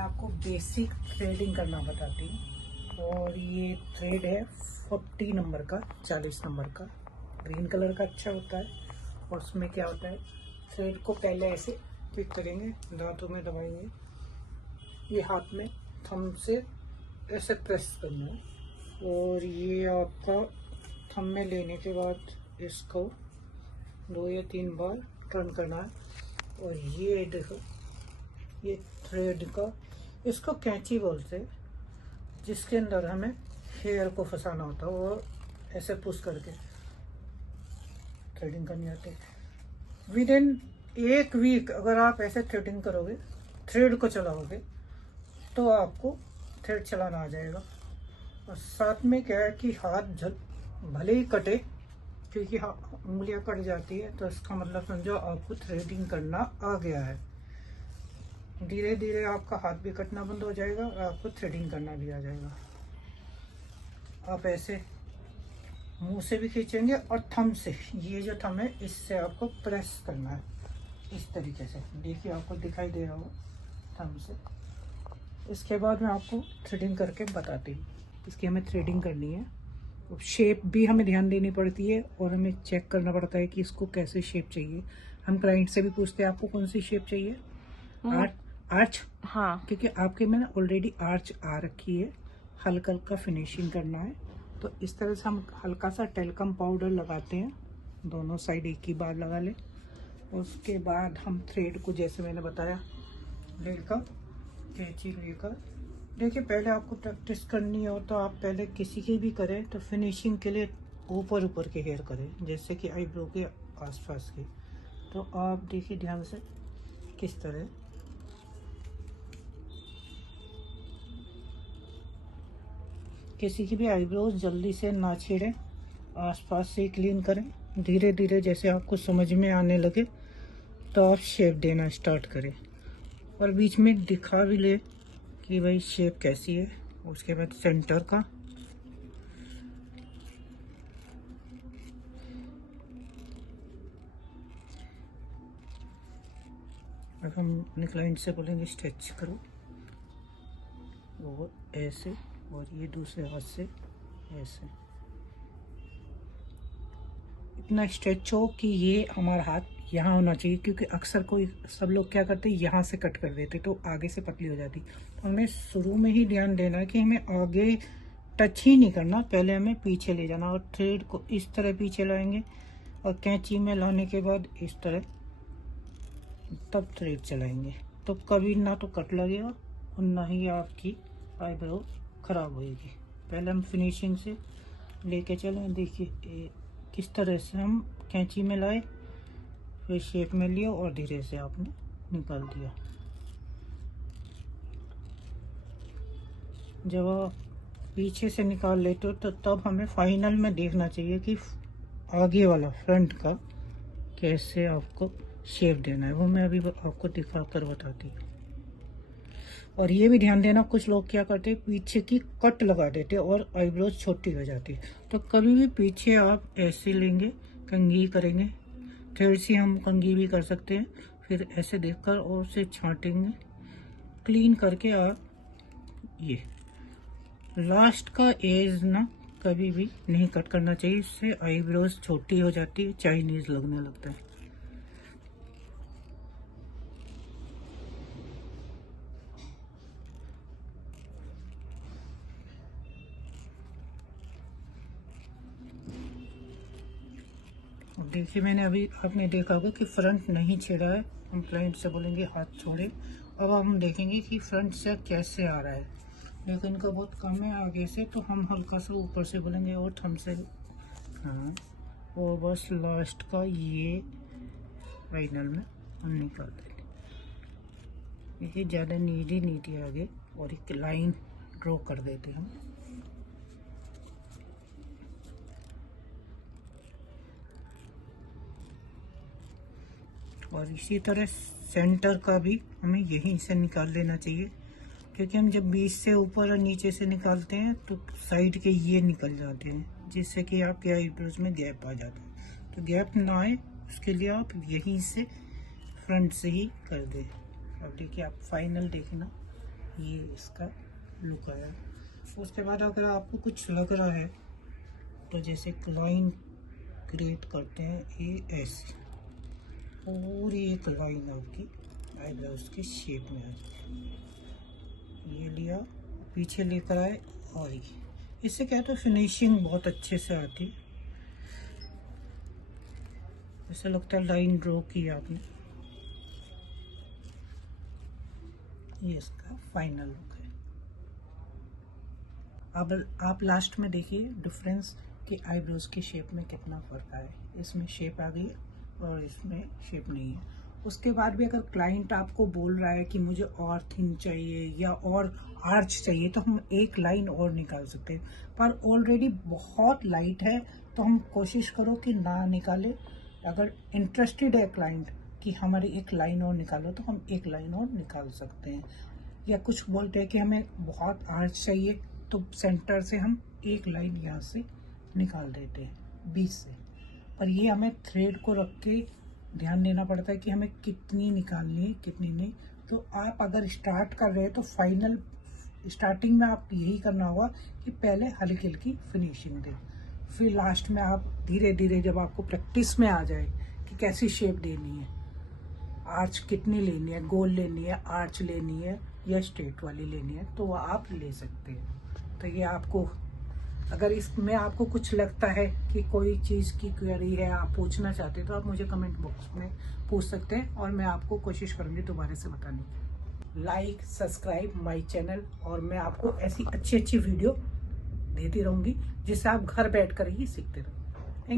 मैं आपको basic threading करना बताती हूँ। और ये थ्रेड है 40 नंबर का, 40 नंबर का, ग्रीन कलर का अच्छा होता है। और उसमें क्या होता है, थ्रेड को पहले ऐसे पिक करेंगे, दांतों में दबाएंगे, ये हाथ में थंब से ऐसे प्रेस करना है। और ये आपका थंब में लेने के बाद इसको 2 या 3 बार टर्न करना है। और ये देखो, ये थ्रेड का, इसको कैंची बोलते हैं, जिसके अंदर हमें हेयर को फंसाना होता है और ऐसे पुश करके थ्रेडिंग करनी आती है। विद इन 1 वीक अगर आप ऐसे थ्रेडिंग करोगे, थ्रेड को चलाओगे, तो आपको थ्रेड चलाना आ जाएगा। और साथ में क्या है कि हाथ भले ही कटे, क्योंकि उंगलियां कट जाती है, तो इसका मतलब समझो आपको थ्रेडिंग करना आ गया है। धीरे धीरे आपका हाथ भी कटना बंद हो जाएगा और आपको थ्रेडिंग करना भी आ जाएगा। आप ऐसे मुंह से भी खींचेंगे और थंब से, ये जो थंब है इससे आपको प्रेस करना है इस तरीके से। देखिए आपको दिखाई दे रहा हो थंब से। इसके बाद मैं आपको थ्रेडिंग करके बताती हूँ। इसकी हमें थ्रेडिंग करनी है, शेप भी हमें ध्यान देनी पड़ती है और हमें चेक करना पड़ता है कि इसको कैसे शेप चाहिए। हम क्लाइंट से भी पूछते हैं आपको कौन सी शेप चाहिए। आर्च, हाँ, क्योंकि आपके में ना ऑलरेडी आर्च आ रखी है, हल्का हल्का फिनिशिंग करना है। तो इस तरह से हम हल्का सा टेल्कम पाउडर लगाते हैं, दोनों साइड एक ही बार लगा ले। उसके बाद हम थ्रेड को, जैसे मैंने बताया, लेकर कैंची लेकर, देखिए पहले आपको प्रैक्टिस करनी हो तो आप पहले किसी की भी करें तो फिनिशिंग के लिए ऊपर ऊपर के हेयर करें, जैसे कि आईब्रो के आसपास के। तो आप देखिए ध्यान से किस तरह, किसी की भी आईब्रोज जल्दी से ना छेड़ें, आसपास से क्लीन करें। धीरे धीरे जैसे आपको समझ में आने लगे तो आप शेप देना स्टार्ट करें, और बीच में दिखा भी ले कि भाई शेप कैसी है। उसके बाद सेंटर का, अब हम अपने क्लाइंट से बोलेंगे स्ट्रेच करो, और ऐसे, और ये दूसरे हाथ से ऐसे, इतना स्ट्रेच हो कि ये हमारा हाथ यहाँ होना चाहिए। क्योंकि अक्सर कोई, सब लोग क्या करते हैं, यहाँ से कट कर देते तो आगे से पतली हो जाती। तो हमें शुरू में ही ध्यान देना है कि हमें आगे टच ही नहीं करना, पहले हमें पीछे ले जाना। और थ्रेड को इस तरह पीछे लाएंगे और कैंची में लाने के बाद इस तरह, तब थ्रेड चलाएंगे। तो कभी ना तो कट लगेगा और ना ही आपकी आईब्रो खराब होएगी। पहले हम फिनिशिंग से लेके चलें। देखिए किस तरह से हम कैंची में लाए, फिर शेप में लिया और धीरे से आपने निकाल दिया। जब आप पीछे से निकाल लेते हो तो तब हमें फाइनल में देखना चाहिए कि आगे वाला, फ्रंट का, कैसे आपको शेप देना है। वो मैं अभी आपको दिखा कर बताती हूँ। और ये भी ध्यान देना, कुछ लोग क्या करते हैं, पीछे की कट लगा देते हैं और आईब्रोज छोटी हो जाती है। तो कभी भी पीछे आप ऐसे लेंगे, कंघी करेंगे, थोड़ी सी हम कंघी भी कर सकते हैं, फिर ऐसे देखकर और उसे छांटेंगे, क्लीन करके आप ये लास्ट का एज ना कभी भी नहीं कट करना चाहिए। इससे आईब्रोज छोटी हो जाती है, चाइनीज लगने लगता है। देखिए मैंने अभी, आपने देखा होगा कि फ्रंट नहीं छेड़ा है। हम क्लाइंट से बोलेंगे हाथ छोड़े। अब हम देखेंगे कि फ्रंट से कैसे आ रहा है, लेकिन इनका बहुत कम है आगे से, तो हम हल्का सा ऊपर से बोलेंगे और थंब से, हाँ, और बस लास्ट का ये फाइनल में हम निकाल देंगे। देखिए ज़्यादा नीडी नीडी आगे, और एक लाइन ड्रॉ कर देते हम। और इसी तरह सेंटर का भी हमें यहीं से निकाल लेना चाहिए, क्योंकि हम जब बीच से ऊपर और नीचे से निकालते हैं तो साइड के ये निकल जाते हैं, जिससे कि आपके आईब्रोज में गैप आ जाता है। तो गैप ना आए उसके लिए आप यहीं से फ्रंट से ही कर दें। अब देखिए, आप फाइनल देखना, ये इसका लुक आया। उसके बाद अगर आपको कुछ लग रहा है तो जैसे एक लाइन क्रिएट करते हैं, ये ऐसे पूरी एक लाइन आपकी आईब्रोज की शेप में आ जाए। ये लिया, पीछे लेकर आए, और ये इससे क्या है तो फिनिशिंग बहुत अच्छे से आती है। ऐसा लगता है लाइन ड्रॉ की आपने। ये इसका फाइनल लुक है। अब आप लास्ट में देखिए डिफरेंस कि आईब्रोज की शेप में कितना फर्क आया है। इसमें शेप आ गई है और इसमें शेप नहीं है। उसके बाद भी अगर क्लाइंट आपको बोल रहा है कि मुझे और थिन चाहिए या और आर्च चाहिए तो हम एक लाइन और निकाल सकते हैं, पर ऑलरेडी बहुत लाइट है तो हम कोशिश करो कि ना निकाले। अगर इंटरेस्टेड है क्लाइंट कि हमारी एक लाइन और निकालो तो हम एक लाइन और निकाल सकते हैं। या कुछ बोलते हैं कि हमें बहुत आर्च चाहिए तो सेंटर से हम एक लाइन यहाँ से निकाल देते हैं 20 से। पर ये हमें थ्रेड को रख के ध्यान देना पड़ता है कि हमें कितनी निकालनी है कितनी नहीं। तो आप अगर स्टार्ट कर रहे हैं तो फाइनल स्टार्टिंग में आप यही करना होगा कि पहले हल्की हल्की फिनिशिंग दें, फिर लास्ट में आप धीरे धीरे जब आपको प्रैक्टिस में आ जाए कि कैसी शेप देनी है, आर्च कितनी लेनी है, गोल लेनी है, आर्च लेनी है या स्ट्रेट वाली लेनी है, तो वह आप ले सकते हैं। तो ये आपको, अगर इसमें आपको कुछ लगता है कि कोई चीज़ की क्वेरी है, आप पूछना चाहते हैं तो आप मुझे कमेंट बॉक्स में पूछ सकते हैं और मैं आपको कोशिश करूँगी दोबारा से बताने की। लाइक सब्सक्राइब माय चैनल, और मैं आपको ऐसी अच्छी अच्छी वीडियो देती रहूँगी जिससे आप घर बैठ कर ही सीखते रहो।